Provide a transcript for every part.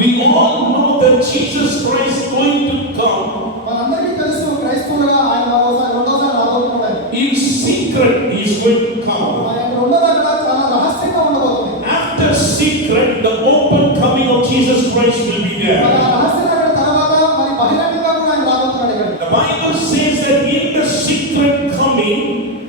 We all know that Jesus Christ is going to come. మనందరికీ తెలుసు క్రైస్తవులుగా ఆయన రెండోసారి రాబోతున్నాడు. In secret he is going to come. ఆయన రెండోసారి చాలా రహస్యంగా ఉండబోతుంది. After secret, the open coming of Jesus Christ will be there. రహస్యంగా తర్వాత మరి బహిరంగంగా కూడా ఆయన రాబోతున్నాడు ఇక్కడ. The Bible says that in the secret coming,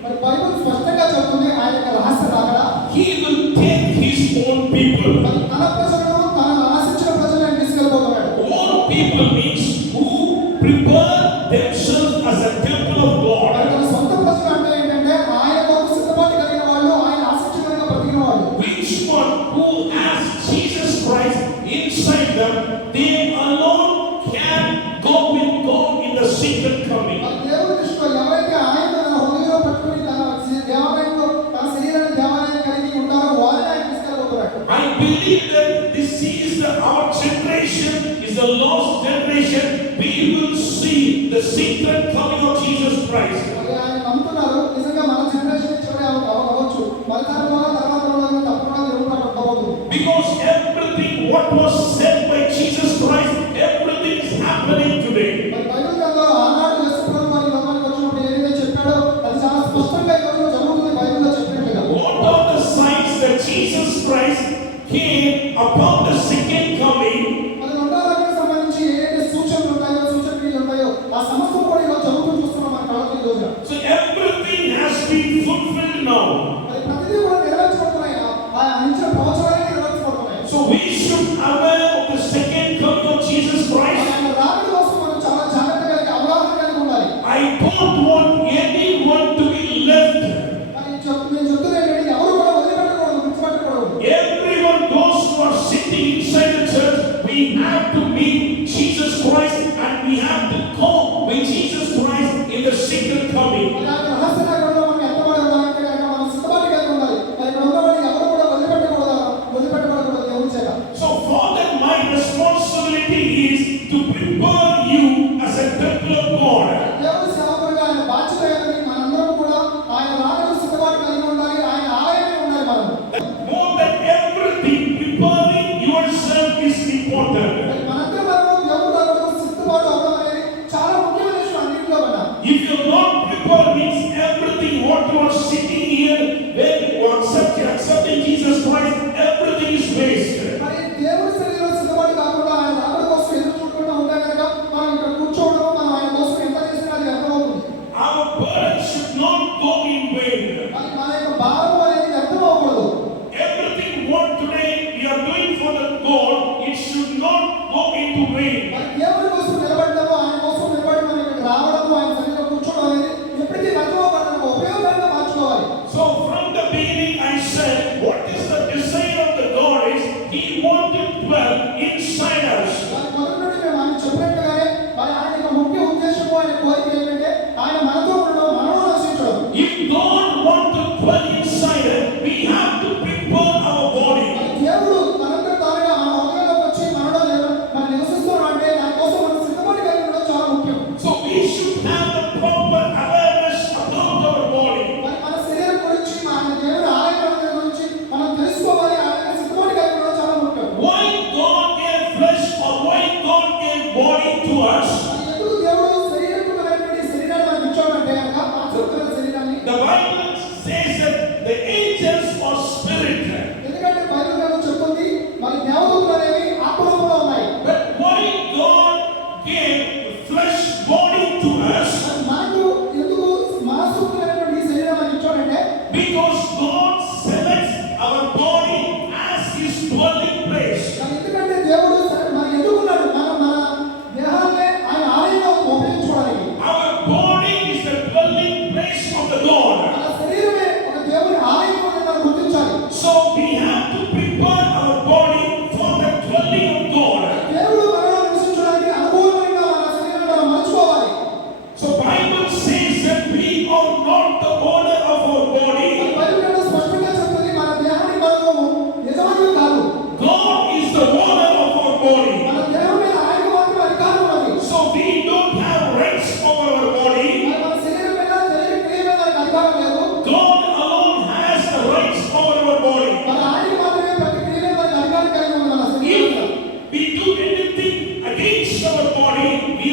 మరి బైబిల్ స్పష్టంగా చెప్తుంది ఆయన యొక్క రహస్య రాకడ. he will take his own people. మరి తన ప్రజలను తన ఆశించిన ప్రజలను తీసుకెళ్ళిపోతున్నాడు. Own people means who prepare themselves as a temple of God. తన సొంత ప్రజలు అంటే ఏంటంటే ఆయన కొరకు సిద్ధపాటు కలిగిన వాళ్ళు, ఆయన ఆశించిన బ్రతికిన వాళ్ళు. Which one who has Jesus Christ inside them, they alone can go with God in the secret coming. దేవుని దృష్టిలో ఎవరైతే ఆయన తన హృదయంలో పట్టుకుని తన దేవాలయంలో తన శరీరాన్ని దేవాలయం కలిగి ఉంటారో వారిని ఆయన తీసుకెళ్ళబోతున్నాడు. I believe that this is our generation is the lost generation. We will see the secret coming of Jesus Christ. ఆయన నమ్ముతున్నారు నిజంగా మన జనరేషన్ చివరి అవ్వచ్చు. మన తర్వాత తప్పకుండా దేవుడు రాబోతుంది. Because everything what was said by Jesus Christ, everything is happening today. మరి బైబిల్ గ్రంథంలో ఆనాడు యేసు ప్రభువు వారి లోకానికి వచ్చినప్పుడు ఏదైతే చెప్పాడో అది చాలా స్పష్టంగా ఈ రోజు జరుగుతుంది బైబిల్లో చెప్పినట్లుగా. What are the signs that Jesus Christ came upon the second coming? మరి రెండో రాకడకు సంబంధించి ఏదైతే సూచనలు ఉంటాయో, సూచక్రియలు ఉంటాయో ఆ సమస్తం కూడా ఈరోజు జరుగుతూ చూస్తున్నాం మన కళ్ళతో ఈ రోజున. So everything has been fulfilled now. మరి ప్రతిదీ కూడా నెరవేర్చబడుతున్నాయి. ఆయన ఇచ్చిన ప్రవచనాలే నెరవేర్చబడుతున్నాయి. So we should aware of the second coming of Jesus Christ. ఆయన రాకడ కోసం మనం చాలా జాగ్రత్తగా అవగాహన కలిగి ఉండాలి. I don't want anyone to be left. నేను చెప్తున్నా ఏంటంటే ఎవరు కూడా వదిలిపెట్టకూడదు, విడిచిపెట్టకూడదు. Everyone, those who are sitting inside the church, we have to meet Jesus Christ and we have to go with Jesus Christ in the secret coming. మరి ఆయన రహస్య రాకడలో మనం ఎంతమంది ఉండాలంటే కనుక మనం సిద్ధపాటు కలిగి ఉండాలి. మరి ఇక్కడ ఉన్న వాళ్ళు ఎవరు కూడా వదిలిపెట్టకూడదు దేవుని చేత. So Father, my responsibility is to prepare you as a temple of God. దేవుని సేవకులుగా ఆయన బాధ్యత ఏంటంటే మనందరం కూడా ఆయన రాకడకు సిద్ధపాటు కలిగి ఉండాలి. ఆయన ఆలయమే ఉండాలి మనం. More than everything, preparing yourself is important. మరి మనందరం దేవుని రాకడకు సిద్ధపాటు అవ్వడం అనేది చాలా ముఖ్యమైన విషయం అన్నింటిలో కన్నా. If you are not prepared, means everything what you are sitting here, when you accepting Jesus Christ, everything is waste. మరి దేవుని శరీరం సిద్ధపాటు కాకుండా ఆయన రాకడ కోసం ఎదురు చూడకుండా ఉంటే కనుక మనం ఇక్కడ కూర్చోవడం, మనం ఆయన కోసం ఎంత చేసినా అది వ్యర్థమవుతుంది. Our burden should not go in vain. మరి మన యొక్క భారం అనేది వ్యర్థం అవ్వకూడదు. Everything what today we are doing for the God, it should not go into vain. మరి దేవుని కోసం నిలబడటము, ఆయన కోసం నిలబడి మనం ఇక్కడ రావడము, ఆయన సన్నిధిలో కూర్చోవడం అనేది ఎప్పటికీ వ్యర్థం అవ్వకుండా ఉపయోగకరంగా మార్చుకోవాలి. So from the beginning I said, what is the desire of the God is He wants to dwell inside us. మరి మొదటి నుండి మేము ఆయన చెప్పినట్టుగానే మరి ఆయన యొక్క ముఖ్య ఉద్దేశము, ఆయన కోరిక ఏంటంటే ఆయన మనతో ఉండడం, మనలో నివసించడం. If God wants to dwell inside us, we have to prepare our body. మరి దేవుడు మనందరి తానుగా మన హృదయంలోకి వచ్చి మనలో మనం నివసిస్తున్నాడు అంటే దాని కోసం మనం సిద్ధపాటు కలిగి ఉండడం చాలా ముఖ్యం. So we should have the proper awareness about our body. మరి మన శరీరం గురించి, మన దేవుని ఆలయం గురించి మనం తెలుసుకోవాలి. ఆయన సిద్ధపాటు కలిగి ఉండడం చాలా ముఖ్యం. Why God gave flesh or why God gave body to us? మరి ఎందుకు దేవుడు శరీరమైనటువంటి శరీరాన్ని మనకి ఇచ్చాడంటే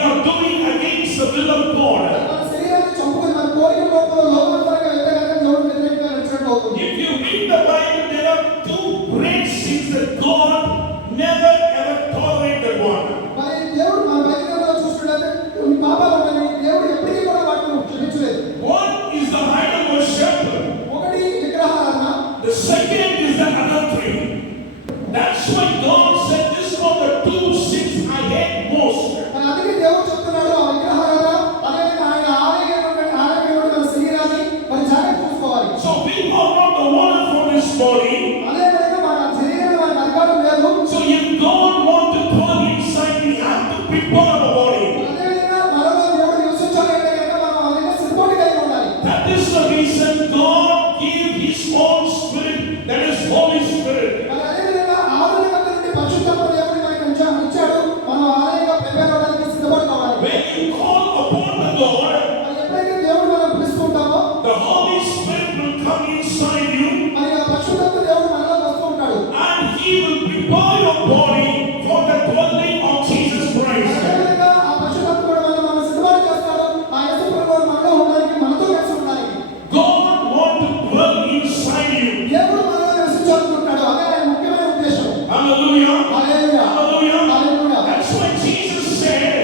are doing against the will of God. మన శరీరాన్ని చంపుకొని మన కోరిక లోపల లోకపరంగా వెళ్తే కనుక దేవుడు వ్యతిరేకంగా నడిచినట్టు అవుతుంది. If you read the Bible, there are two great sins that God never ever tolerated one. మరి దేవుడు మన బైబిల్లో చూసినట్లయితే కొన్ని పాపాలు ఉన్నాయి, దేవుడు ఎప్పటికీ కూడా వాటిని క్షమించలేదు. One is the idol worship. ఒకటి విగ్రహారాధన, The second is the adultery. That's why God said this are the two sins I hate most. మరి అందుకే దేవుడు చెప్తున్నాడు ఆ విగ్రహారాధన అదేవిధంగా ఆయన ఆలయంలో మన శరీరాన్ని మరి జాగ్రత్త చూసుకోవాలి. So we are not the owner for this body. అదేవిధంగా మన శరీరాన్ని మనకు అధికారం లేదు. So if God wants to dwell inside, we have to prepare our body. అదేవిధంగా మనలో దేవుడు నివసించాలి అంటే కనుక మనం అదేవిధంగా సిద్ధపాటు కలిగి ఉండాలి. That is the reason God gave His own Spirit, that is Holy Spirit. మరి అదేవిధంగా ఆదరణకర్త నుండి పరిశుద్ధాత్మ దేవుడు మనకి ఇచ్చాడు. మనం ఆలయంగా ప్రిపేర్ అవ్వడానికి సిద్ధపాటు కావాలి. When you call upon the Lord, మరి ఎప్పుడైతే దేవుడు మనం పిలుస్తుంటామో the Holy Spirit will come inside you మరి ఆ పరిశుద్ధాత్మ దేవుడు మనలో వస్తూ ఉంటాడు. and He will prepare your body for the dwelling of Jesus Christ. అదేవిధంగా ఆ పరిశుద్ధాత్మ కూడా మనం సిద్ధపాటు చేస్తాడు. ఆ యేసు ప్రభువు మనలో ఉండడానికి, మనతో కలిసి ఉండడానికి. God wants to dwell inside you. దేవుడు మనలో నివసించాలనుకుంటాడు. అదే ఆయన ముఖ్యమైన ఉద్దేశం. Hallelujah. హల్లెలూయా. Hallelujah. హల్లెలూయా. That's why Jesus said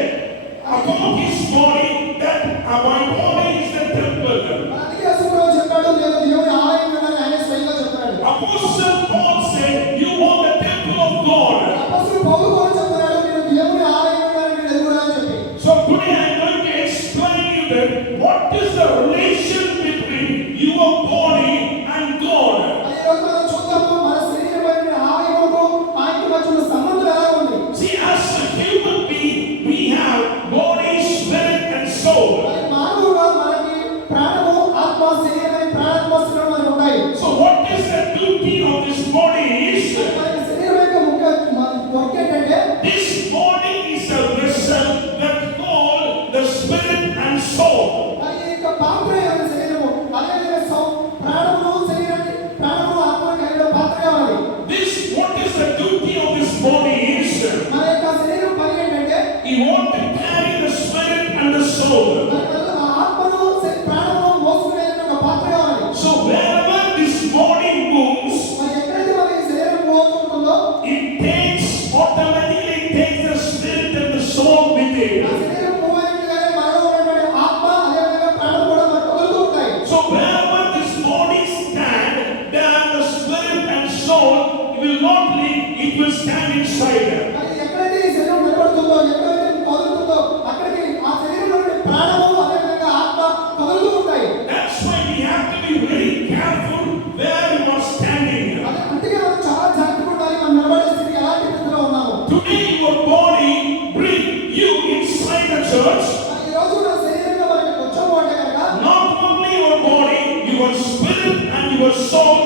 about His body that my body is the temple. అందుకే యేసు ప్రభువు చెప్పాడు, నేను దేవుని ఆలయం అని ఆయన స్వయంగా చెప్పాడు. Apostle Paul said, you are the temple of God. అపొస్తలుడు పౌలు కూడా చెప్తున్నాడు, నేను దేవుని ఆలయం అని నేను ఎరుగునా అని చెప్పి. So today I am going to explain you that what is the relation between your body and God. మరి ఈ రోజు మనం చూద్దాము మన శరీరమైన ఆలయముకు ఆయనకు మధ్య ఉన్న సంబంధం ఎలా ఉంది. See, as a human being, we have body, spirit, and soul. మరి మానవుడుగా మనకి ప్రాణము, ఆత్మ, శరీరం, ప్రాణాత్మస్సులు మనకు ఉన్నాయి. So what is the duty of this body is, మరి శరీరం యొక్క ముఖ్య వర్క్ ఏంటంటే this body is a vessel that hold the spirit and soul. మరి ఈ యొక్క పాత్ర యొక్క శరీరము అదేవిధంగా ప్రాణమును, శరీరాన్ని, ప్రాణమును, ఆత్మను కలిగిన పాత్రగా ఉంది. This, what is the duty of this body is, మన యొక్క శరీరం పని ఏంటంటే you want to carry the spirit and the soul. మరి ఆ ఆత్మను, ప్రాణమును మోసుకునే ఒక పాత్రగా ఉంది. So wherever this body moves, మరి ఎక్కడైతే మన ఈ శరీరం మోసుకుంటుందో it takes automatically takes the spirit and the soul with ఆ it. శరీరం మూవ్ అయినట్లుగానే మనలో ఉన్నటువంటి ఆత్మ అదేవిధంగా ప్రాణం కూడా మనకు కదులుతూ ఉంటాయి. So wherever this body stand, there the spirit and soul will not leave, it will stand inside. మరి ఎక్కడైతే ఈ శరీరం నిలబడుతుందో, ఎక్కడైతే కదులుతుందో అక్కడికి ఆ శరీరంలో ఉండే ప్రాణము అదేవిధంగా ఆత్మ కదులుతూ ఉంటాయి. That's why we have to be very careful where you are standing. అందుకే మనం చాలా జాగ్రత్తగా ఉండాలి. మనం నిలబడే స్థితి ఎలాంటి స్థితిలో ఉన్నాము. Today your body bring you inside the church. మరి ఈ రోజు నా శరీరంగా మనకి వచ్చాము అంటే కనుక Not only your body, your spirit and your soul,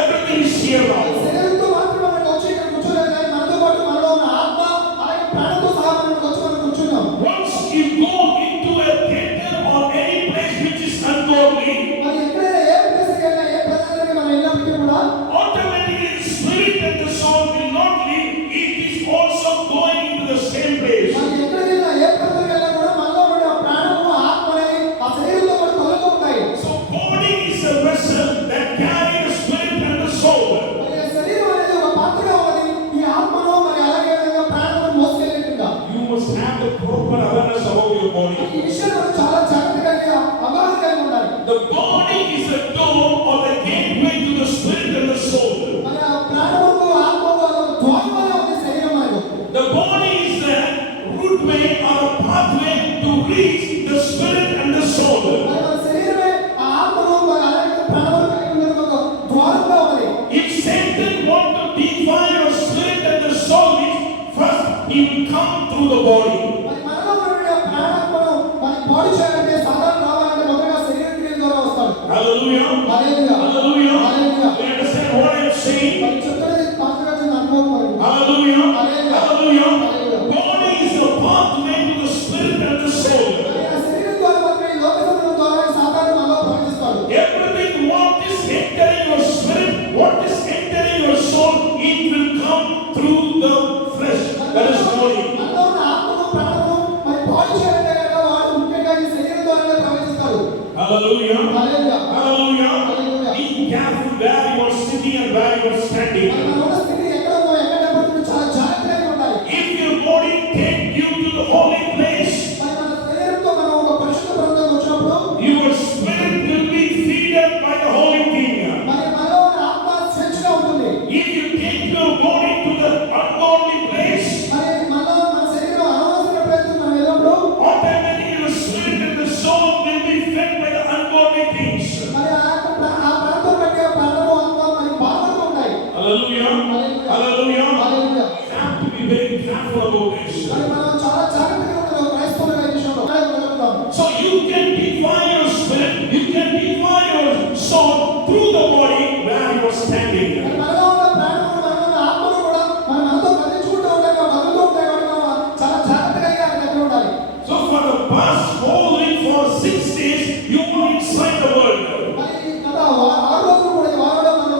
everything is here now. శరీరంతో మాత్రమే మనకు వచ్చి ఇక్కడ కూర్చోలేదు కానీ మనతో పాటు మనలో ఉన్న ఆత్మ అలాగే ప్రాణంతో సహా మనకు వచ్చి మనం కూర్చున్నాం. Once you go into a theater or any place which is ungodly, మరి ఎక్కడైనా ఏ ప్లేస్కి వెళ్ళినా, ఏ ప్రదేశానికి మనం వెళ్ళినప్పటికీ కూడా automatically the spirit and the soul will not leave. It is also going into the same place. మరి ఎక్కడికి వెళ్ళినా, ఏ ప్రదేశానికి వెళ్ళినా కూడా మనలో ఉండే ఆ ప్రాణము, ఆత్మ అనేది ఆ శరీరంతో పాటు కదులుతూ ఉంటాయి. So body is a vessel that carry the spirit and the soul. మరి ఆ శరీరం అనేది ఒక పాత్రగా ఉన్నది. ఈ ఆత్మను మరి అలాగే విధంగా ప్రాణమును మోసుకెళ్ళేట్టుగా. You must have the proper awareness about your body. ఈ విషయంలో మనం చాలా జాగ్రత్త కలిగి అవగాహన కలిగి ఉండాలి. The body is the door or the gateway to the spirit and the soul. మరి ఆ ప్రాణముకు, ఆత్మకు అదొక ద్వారముగా ఉంది శరీరం అనేది. The body is the rootway or a pathway to reach the spirit and the soul. మరి మన శరీరమే ఆ ఆత్మను మరి అలాగే ప్రాణమును కలిగి ఉన్న ఒక ద్వారంగా ఉంది. If Satan want to defile your spirit and the soul, first he will come through the body. మరి మనలో ఉన్నటువంటి ఆ ప్రాణాత్మను మరి పాడు చేయాలంటే, సాధారణ రావాలంటే మొదటగా శరీర క్రియల ద్వారా వస్తాడు. Hallelujah. హల్లెలూయా. Hallelujah. హల్లెలూయా. You understand what I am saying? మరి చెప్తున్నది పాత్రగా చిన్న అనుభవం మరి. Hallelujah. Hallelujah. Hallelujah. Hallelujah. Body is the pathway to the spirit and the soul. మరి ఆ శరీరం ద్వారా మాత్రమే ఈ లోక సంబంధం ద్వారా ఈ సాతాను మనలో ప్రవేశిస్తాడు. Everything what is entering your spirit, what is entering your soul, it will come through the flesh. That is body. మనలో ఉన్న ఆత్మను, ప్రాణమును మరి పాడు Hallelujah. హల్లెలూయా. Hallelujah. Hallelujah. Be careful where you are sitting and where you are standing. మన ఉన్న స్థితి ఎక్కడ ఉందో ఎక్కడ నిలబడుతుందో చాలా జాగ్రత్తగా ఉండాలి. If your body take you to the holy place, మరి మన శరీరంతో మనం ఒక పరిశుద్ధ ప్రాంతానికి వచ్చినప్పుడు your spirit will be fed by the holy thing. మరి మనలో ఉన్న ఆత్మ స్వేచ్ఛగా ఉంటుంది. If you take your body to the ungodly place, మరి మనలో మన శరీరం అనవసర ప్రయత్నం మనం వెళ్ళినప్పుడు automatically your spirit and the soul will be fed by the ungodly things. మరి ఆ ప్రాంతం బట్టి ఆ ప్రాంతము ఆత్మ మరి బాధలు ఉంటాయి. Hallelujah. Hallelujah. Hallelujah. We have to be very careful about this. మరి మనం చాలా జాగ్రత్తగా ఉండాలి క్రైస్తవులుగా ఈ విషయంలో. So you can define your spirit, you can define your soul through the body where you are standing. మరి మనలో ఉన్న ప్రాణము మనలో ఉన్న ఆత్మను కూడా మనం మనతో కదిలించుకుంటూ ఉంటాయి కదులుతూ ఉంటాయి కాబట్టి మనం చాలా జాగ్రత్తగా దగ్గర ఉండాలి. So for the past whole week, for 6 days, you are inside the world. మరి గత 6 రోజులు కూడా ఈ వారంలో మన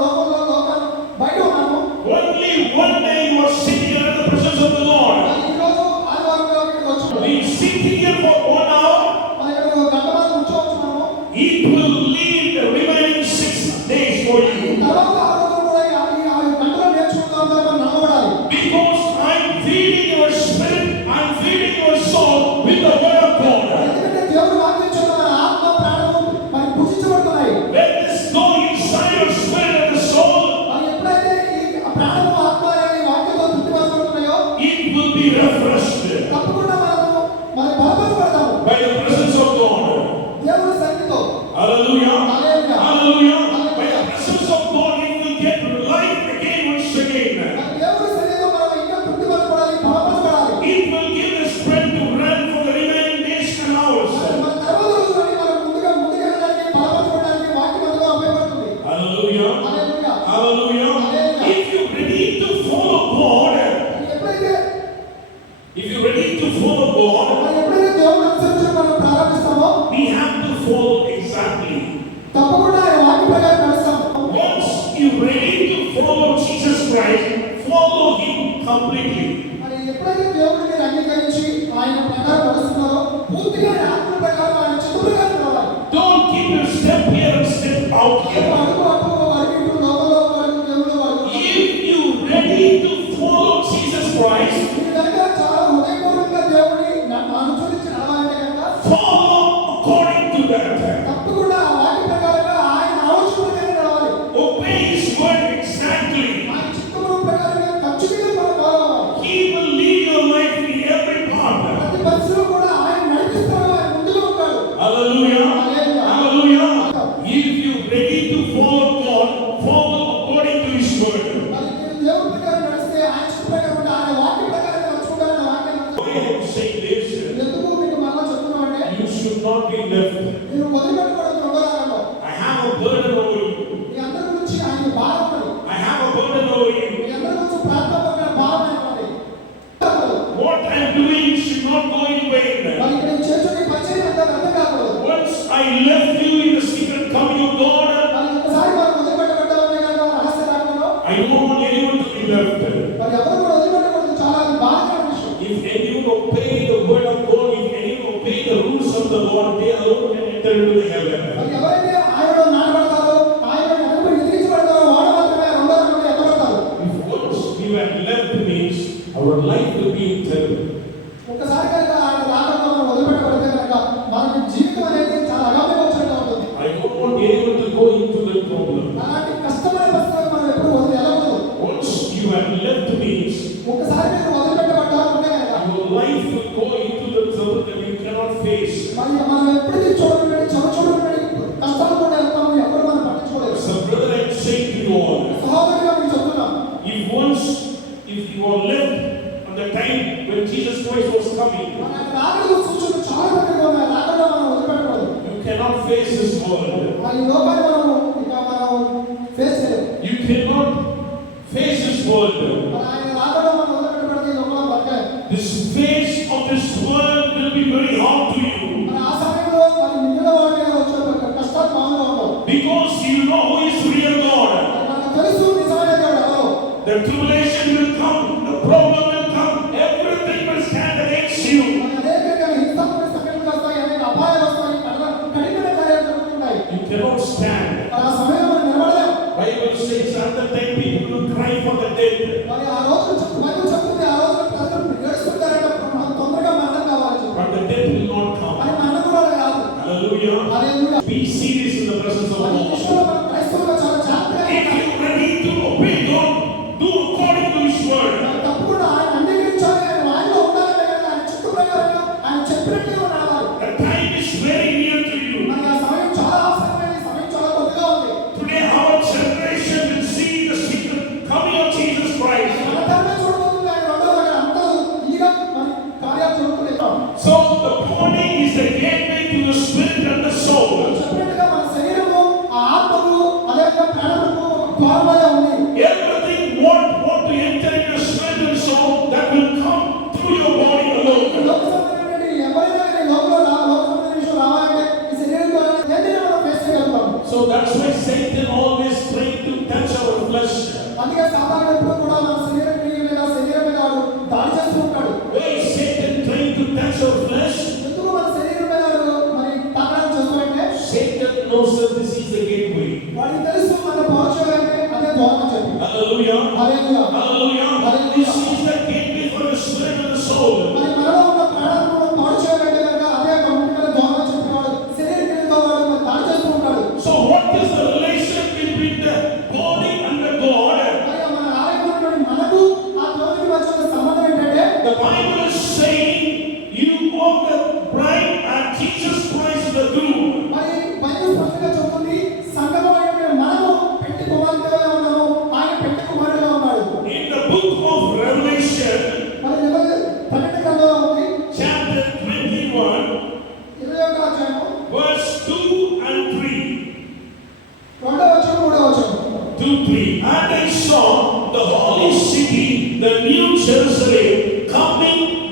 లోకం బయట ఉన్నాము. Only one day you are sitting in the presence of the Lord. మరి ఈ రోజు ఆదివారంలో ఇక్కడికి వచ్చాము. We sit here for 1 hour. మరి ఇక్కడ ఒక గంట మనం కూర్చోవచ్చు మనము. It will leave the remaining 6 days for ఈ you. తర్వాత 6 రోజులు కూడా ఈ 6 గంటలు నేర్చుకుందాం మనం నమ్మబడాలి. Because I'm feeding your spirit, I'm feeding your soul with the word of God. ఎందుకంటే దేవుడు వాక్యం చేత మన ఆత్మ ప్రాణము మరి పూజించబడుతున్నాయి. When this go inside your spirit and the soul, మరి ఎప్పుడైతే ఈ ప్రాణము ఆత్మ అనే వాక్యంతో తృప్తిపరచబడుతున్నాయో it will be refreshed తప్పకుండా మనము మరి బలపరచబడతాము by the presence of God. దేవుని సన్నిధితో. Hallelujah. Hallelujah. Hallelujah. By the presence of God, it will get life again once again. మరి దేవుని సన్నిధితో మనం ఇంకా తృప్తిపరచబడాలి, బలపరచబడాలి. It will give the strength to run for the remaining days and hours. మరి మన తర్వాత రోజులని మనం ముందుకెళ్ళడానికి బలపరచబడడానికి వాక్యం ఎంతో ఉపయోగపడుతుంది. Hallelujah. హల్లెలూయా. Hallelujah. If you're ready to follow God, ఎప్పుడైతే if you're ready to follow God, మరి ఎప్పుడైతే దేవుని అనుసరించడం మనం ప్రారంభిస్తామో we have to follow exactly. తప్పకుండా ఆయన వాక్య ప్రకారం నడుస్తాం. Once you're ready to follow Jesus Christ, follow Him completely. మరి ఎప్పుడైతే దేవుడిని మీరు అంగీకరించి ఆయన ప్రకారం నడుస్తున్నారో పూర్తిగా ఆయన ఆత్మ ప్రకారం ఆయన చిత్త ప్రకారం నడవాలి. Don't keep your step here and step out ఒక here. అడుగు అటు ఒక అడుగు ఇటు లోపల ఒక అడుగు దేవుడిలో ఒక అడుగు. If you're ready to follow Jesus Christ, మీరు కనుక చాలా హృదయపూర్వకంగా దేవుడిని అనుసరించి నడవాలంటే కనుక follow according to that. తప్పకుండా ఆ వాక్య ప్రకారంగా ఆయన ఆలోచన ప్రకారం నడవాలి. Obey His word exactly. ఆయన చిత్తము ప్రకారంగా ఖచ్చితంగా మనం ఫాలో అవ్వాలి. He will lead your life in every part. ప్రతి పరిస్థితిలో కూడా ఆయన నడిపిస్తాడు, ఆయన ముందుగా ఉంటాడు. Hallelujah. Hallelujah. Hallelujah. If you're ready to follow God, follow according to His word. మరి మీరు దేవుని ప్రకారం నడిస్తే ఆయన చిత్త ప్రకారం ఉంటే ఆయన వాక్య ప్రకారం నడుచుకుంటారని వాక్యం Why I am saying this? ఎందుకు మీకు మళ్ళా చెప్తున్నామంటే You should not be left. మీరు వదిలిపెట్టకూడదు రుణాలలో. I have a burden over you. మీ అందరి గురించి ఆయన బాధ ఉన్నది. I have a burden over you. మీ అందరి గురించి ప్రార్థన బాధ ఉన్నది. What I am doing should not go in vain. మరి ఇక్కడ ఈ చేతుని పరిచయం అంతా వ్యర్థం కాకూడదు. Once I left you in the secret coming of God, మరి ఒక్కసారి మనం వదిలిపెట్టబడ్డామనే కదా రహస్య రాకడలో I don't want anyone to be left. మరి ఎవరు కూడా వదిలిపెట్టకూడదు. చాలా అది బాధకరమైన విషయం. If anyone obey the word of God, if anyone obey the rules of the Lord, they alone can enter into the heaven. మరి ఎవరైతే ఆయనలో నాటబడతారో ఆయన వెనక ఎదిరించబడతారో వాడు మాత్రమే ఆ రెండో రకంగా ఎత్తబడతారు. If once we were left means our life will be in trouble. ఒక్కసారి కనుక ఆయన రాకడలో మనం వదిలిపెట్టబడితే కనుక మనకి జీవితం అనేది చాలా అగాధంగా వచ్చినట్టు ఉంటుంది. I don't want anyone to go into that problem. అలాంటి కష్టమైన పరిస్థితులకు మనం ఎప్పుడు వదిలి వెళ్ళకూడదు. Once you are left means ఒక్కసారి మీరు వదిలిపెట్టబడ్డారు అంటే కనుక your life will go into the trouble that you cannot face. మరి మనం ఎప్పటికీ చూడండి కష్టాలు కూడా వెళ్తాము. ఎవరు మనం పట్టించుకోలేదు. So brother, I am saying to you all, సహోదరుగా మీకు చెప్తున్నాం. if you are left on the time when Jesus Christ was coming, మన రాకడలో సూచనలు చాలా దగ్గరగా ఉన్నాయి. రాకడలో మనం వదిలిపెట్టకూడదు. you cannot face this world. మరి ఈ లోకాన్ని మనం ఫేస్ చేయలేము. You cannot face this world. మరి ఆయన రాకడలో మనం వదిలిపెట్టబడితే ఈ లోకంలో బతకలేము. This face of this world will be very hard to you. మరి ఆ సమయంలో మరి మిగిలిన వారి మీద వచ్చే కష్టాలు మామూలుగా ఉండవు. Because you know who is real God. మరి మనకు తెలుసు నిజమైన దేవుడు ఎవరో. The tribulation will come, the problem will come, everything will stand against you. మరి అనేక హింసాత్మక సంఘటనలు వస్తాయి, అనేక అపాయాలు వస్తాయి, కఠినమైన కార్యాలు జరుగుతుంటాయి.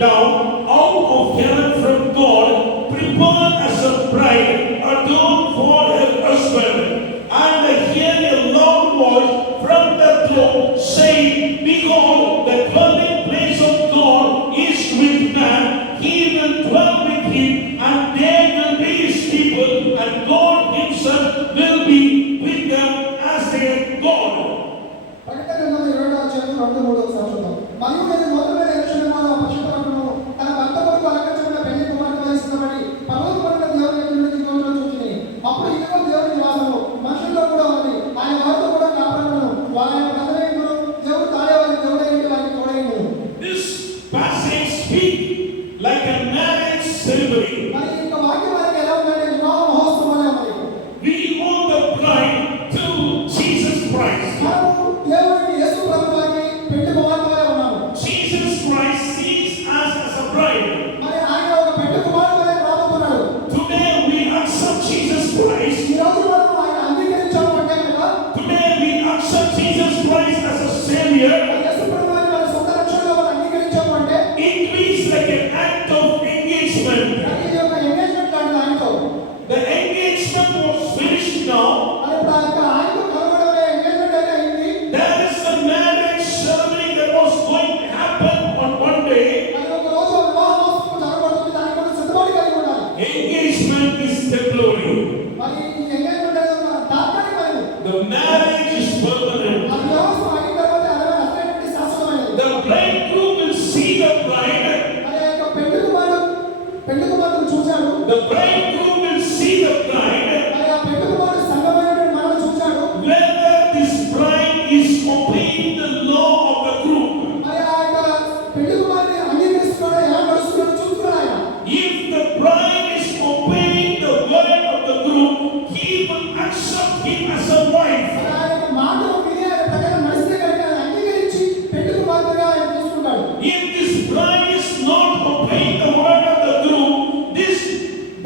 down out of heaven from God, prepared as a bride adorned for her husband. And I hear a loud voice from the throne saying, Behold, the dwelling place of God is with man. He will dwell with him, and they will be his people, and God himself will be with them as their God. ప్రకటన గ్రంథం 22వ అధ్యాయం 2-3 ఒకసారి చూద్దాం. మరియు నేను మొదలుగా యెరూషలేములో ఆ పరిశుద్ధపట్టణమును తన భర్త కొరకు అలంకరించిన పెళ్లి కుమార్తె వలె సిద్ధపడి పరలోకమందున్న దేవుని ఎదుట నుండి దిగువన చూచితిని. అప్పుడు ఇదిగో దేవుని నివాసము మనుషులతో కూడా ఉంది. ఆయన వారితో కూడా కాపాడును. వారి ప్రజలైనను దేవుడు తాడేవారి దేవుడై ఉండి వారికి తోడైనను. This passage speaks like a marriage ceremony. మరి ఈ వాక్యం మనకి ఎలా ఉందంటే వివాహ మహోత్సవం వలె ఉంది. We owe the bride to Jesus Christ. మనము దేవునికి యేసు ప్రభువుకి పెళ్లి కుమార్తె వలె ఉన్నాము. Jesus Christ sees us as a bride. మరి ఆయన ఒక పెళ్లి కుమార్తె వలె రాబోతున్నాడు. Today we accept Jesus Christ. ఈ రోజు మనం ఆయన అంగీకరించాము అంటే కదా. Today we accept Jesus Christ as a Savior. యేసు ప్రభువుని మన సొంత రక్షకుడిగా మనం అంగీకరించాము అంటే It means like an act of engagement. అది ఒక ఎంగేజ్మెంట్ లాంటిది ఆయనతో. The engagement was finished now. మరి ఇప్పుడు ఆయనతో కలవడమే ఎంగేజ్మెంట్ అయితే అయింది. There is a marriage ceremony that was going to happen on one day. మరి ఒక రోజు వివాహ మహోత్సవం జరగబడుతుంది. దానికి కూడా సిద్ధపడి కలిగి ఉండాలి. Engagement is temporary. మరి ఈ ఎంగేజ్మెంట్ అనేది ఒక తాత్కాలికమైనది. The marriage is permanent. ఆ వివాహం అయిన తర్వాత అసలైనటువంటి శాశ్వతమైనది. The bridegroom will see the bride. మరి ఆ యొక్క పెళ్లి కుమారుడు చూశాడు. The bridegroom will see the bride. మరి ఆ పెళ్లి కుమారుడు సంగమైనటువంటి మనల్ని చూశాడు. Whether this bride is obeying the law of the groom. మరి ఆ యొక్క పెళ్లి కుమారుని అంగీకరిస్తున్నాడో ఎలా నడుస్తున్నాడో చూస్తున్నాడు ఆయన. If the bride is obeying the word of the groom, he will accept him as a wife. మరి ఆయన యొక్క మాటలు విని ఆయన ప్రకారం నడిస్తే కనుక ఆయన అంగీకరించి పెళ్లి కుమార్తెగా ఆయన తీసుకుంటాడు. If this bride is not obeying the word of the groom, this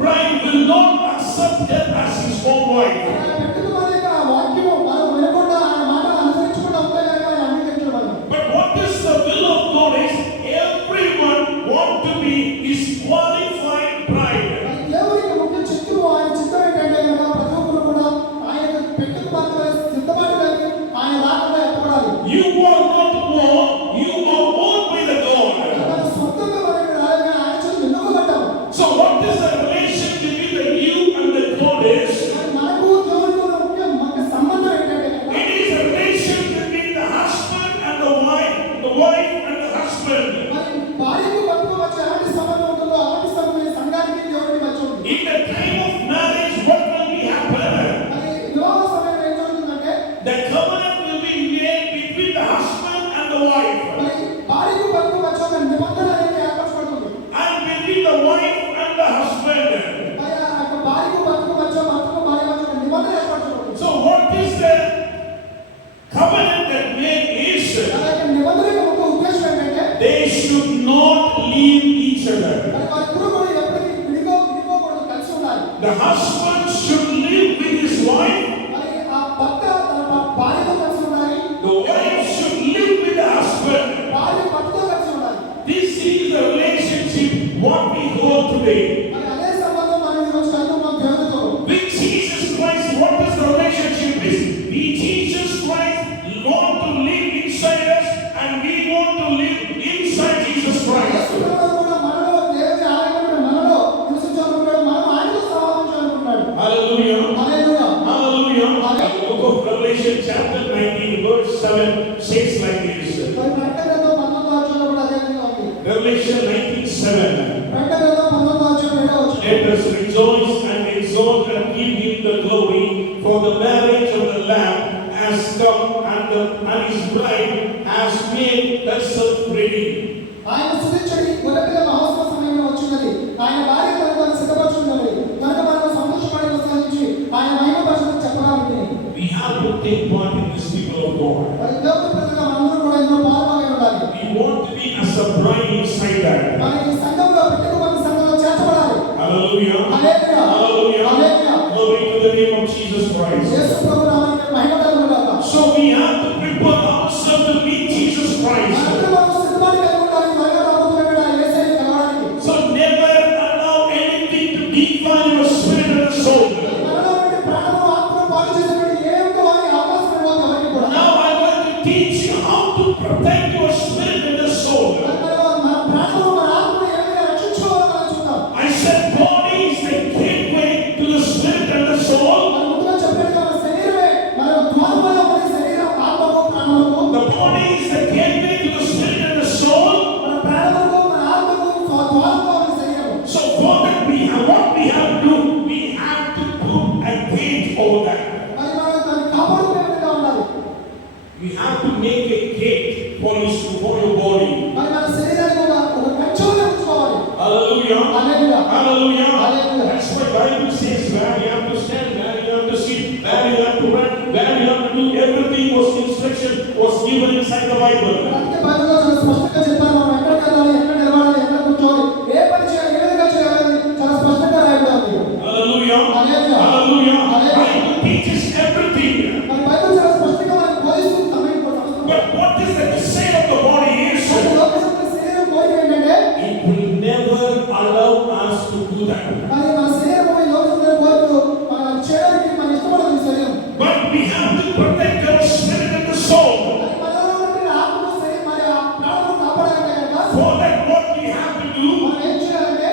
bride will not accept her as his own wife. మరి ఆ పెళ్లి కుమార్తె యొక్క వాక్యము మనం వినకుండా ఆయన మాట అనుసరించకుండా ఉంటే కనుక ఆయన అంగీకరించడం. But what is the will of God is everyone want to be his qualified bride. మరి దేవునికి ముఖ్య చిత్తము ఆయన చిత్తం ఏంటంటే కనుక ప్రతి ఒక్కరు కూడా ఆయన యొక్క పెళ్లి కుమార్తె సిద్ధపడాలి. ఆయన రాకుండా ఎత్తపడాలి. You are not born, you are born by the God. మన సొంతంగా మనకి రాలేదు కానీ ఆయన చేత ఎన్నుకోబడ్డాం. So what is the relation between the you and the God is? మరి మనకు దేవునికి ఉన్న ముఖ్య సంబంధం ఏంటంటే కనుక It is a relation between the husband and the wife and the husband. మరి భార్యకు భర్తకు మధ్య ఎలాంటి సంబంధం ఉంటుందో అలాంటి సంబంధం సంఘానికి దేవునికి మధ్య ఉంది. In the time of marriage, what will be happen? మరి వివాహ సమయంలో ఏం జరుగుతుందంటే The covenant will be made between the husband and the wife, మరి భార్యకు భర్తకు మధ్య ఒక నిబంధన అనేది ఏర్పరచబడుతుంది. and between the wife and the husband. మరి ఆ యొక్క భార్యకు భర్తకు మధ్య భర్తకు భార్య మధ్య ఒక నిబంధన ఏర్పరచబడుతుంది. So what is the covenant that made is? ఆ యొక్క నిబంధన యొక్క ముఖ్య ఉద్దేశం ఏంటంటే They should not leave each other. మరి వారిద్దరూ కూడా ఎప్పటికీ విడిపోకూడదు, కలిసి ఉండాలి. The husband should live with his wife. మరి ఆ భర్త తన భార్యతో కలిసి ఉండాలి. The wife should live with the husband. భార్య భర్తతో కలిసి ఉండాలి. This is the relationship what we hold today. మరి అదే సంబంధం మనం ఈరోజు కలిగి ఉన్నాం దేవునితో. With Jesus Christ, what is the relationship is? We Jesus Christ want to live inside us, and we want to live inside Jesus Christ. యేసుప్రభువు కూడా మనలో దేవుని ఆలయంలో మనలో నివసించాలనుకుంటాడు. మనం ఆయనతో సహవాసం చేయాలనుకుంటాడు. Hallelujah. హల్లెలూయా. Hallelujah. The book of Revelation chapter 19 verse 7 says like this. మరి ప్రకటన గ్రంథం 19వ అధ్యాయంలో కూడా అదే విధంగా ఉంది. Revelation 19:7. ప్రకటన గ్రంథం 19వ అధ్యాయం 7వ వచనం. Let us rejoice and exalt and give him the glory, for the marriage of the Lamb has come, and his bride has made herself ready. ఆయన స్తుతించడి గొర్రెపిల్ల మహోత్సవ సమయంలో వచ్చినది. ఆయన భార్య తనను సిద్ధపరచుకున్నది. కనుక మనం సంతోషపడి ఉత్సాహించి ఆయన మహిమ పరిశుద్ధి చెప్పడానికి We have to take part in this people of God. మరి దేవుని ప్రజలుగా మనందరం కూడా ఇందులో పాల్గొని ఉండాలి. We want to be as a bride inside that. మరి ఈ సంఘంలో పెట్టుకున్న సంఘంలో చేర్చబడాలి. Hallelujah. హల్లెలూయా. Hallelujah. హల్లెలూయా. Glory to the name of Jesus Christ. యేసు ప్రభు నామమున మహిమ కలుగుగాక. So we have to prepare ourselves to meet Jesus Christ. అందరూ మనం సిద్ధపడి కలిగి ఉండాలి. త్వరగా రాబోతున్న యేసయ్యను Hallelujah. హల్లెలూయా. Hallelujah. Hallelujah. That's why Bible says where you have to stand, where you have to sit, where you have to run, where you have to do everything was instruction was given inside the Bible. అందుకే బైబిల్లో చాలా స్పష్టంగా చెప్పారు మనం ఎక్కడికి వెళ్ళాలి, ఎక్కడ నిలబడాలి, ఎక్కడ కూర్చోవాలి, ఏ పని చేయాలి, ఏ విధంగా చేయాలి చాలా స్పష్టంగా రాయబడి ఉంది. Hallelujah. Hallelujah. Hallelujah. Hallelujah. Bible teaches everything. మరి బైబిల్ చాలా స్పష్టంగా మనకు బోధిస్తుంది సమయం కోసం. But what is the desire of the body is, కానీ లోకసంలో శరీరం కోరిక ఏంటంటే it will never allow us to do that. మరి మన శరీరం ఈ లోకసంలో కోరికలు మనం చేయడానికి మన ఇష్టపడదు ఈ శరీరం. But we have to protect our spirit and the soul. మరి మనలో ఉండే ఆత్మ శరీరం మరి ఆ ప్రాణాలను కాపాడాలంటే కనుక For that, what we have to do, మనం ఏం చేయాలంటే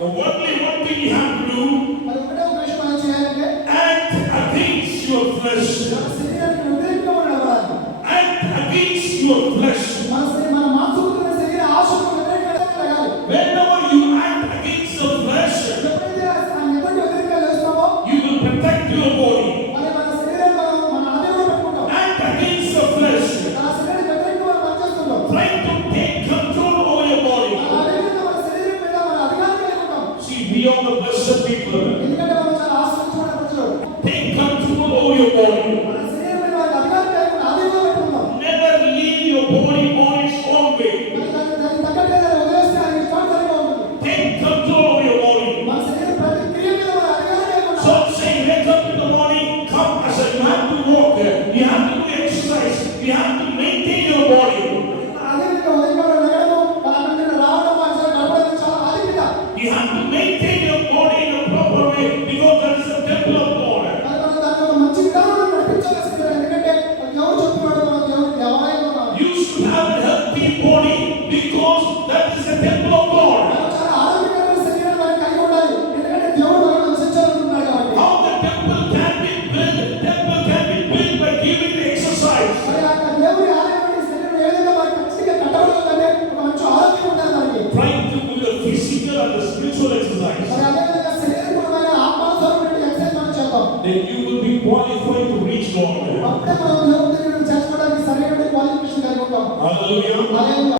the only one thing we have to do, మరి ఒకటే ఒక విషయం మనం చేయాలంటే act against your flesh. మన శరీరానికి వ్యతిరేకంగా మనం నడవాలి. Act against your flesh. మన మాంసపుత్రుల శరీర ఆశకు వ్యతిరేకంగా నడవాలి. Whenever you act against the flesh, ఎప్పుడైతే ఆ నిబంధనకు వ్యతిరేకంగా చేస్తామో you will protect your body. మరి మన శరీరాన్ని మన ఆధీనంలో పెట్టుకుంటాం. Act against the flesh. మన శరీరానికి వ్యతిరేకంగా మనం పనిచేస్తుంటాం. Try to take control over your body. మన అధికారంగా మన శరీరం మీద మన అధికారం కలిగి ఉంటాం. See, we are the blessed people. ఎందుకంటే మనం చాలా ఆశ్రయించబడిన ప్రజలు. Take control over your body. మన శరీరం మీద మన అధికారం కలిగి ఉన్న ఆధీనంలో పెట్టుకుంటాం. Never leave your body on its own way. మరి దాన్ని తగ్గట్టుగా దాన్ని వదిలేస్తే అది ఇష్టానుసారంగా ఉంటుంది. Take control over your body. మన శరీరం ప్రతి క్రియ మీద మన అధికారం కలిగి ఉంటాం. So say, wake up in the morning, come as you have to walk, you have to do exercise, you have to maintain your body. అదేవిధంగా ఉదయకాలం లేవడం, మన అన్నం రావడం, మన శరీరం నడవడం చాలా ఆధిక్యత. You have to maintain your body in a proper way because that is the temple of God. మరి మనం దాన్ని ఒక మంచి విధానంలో నడిపించాల్సిందే. ఎందుకంటే మనకి ఎవరు చెప్తున్నాడో మన దేవుడు ఎవరైనా ఉన్నాడు. You should have a healthy body because that is the temple of God. మనం చాలా ఆరోగ్యకరమైన శరీరాన్ని మనం కలిగి ఉండాలి. ఎందుకంటే దేవుడు మనల్ని నివసించాలనుకుంటున్నాడు కాబట్టి. How the temple can be built by giving the exercise. మరి ఆ దేవుడి ఆలయంలోని శరీరం ఏ విధంగా మనకి ఖచ్చితంగా కట్టబడుతుందంటే ఒక మంచి ఆరోగ్యం ఉండాలి దానికి. Try to do the physical and the spiritual exercise. మరి అదేవిధంగా శరీరపరమైన ఆత్మానుసారమైన ఎక్సర్సైజ్ మనం చేద్దాం. Then you will be qualified to reach God. అప్పుడే మనం దేవుడి దగ్గర చేర్చుకోవడానికి సరైన క్వాలిఫికేషన్ కలిగి ఉంటాం. Hallelujah. హల్లెలూయా.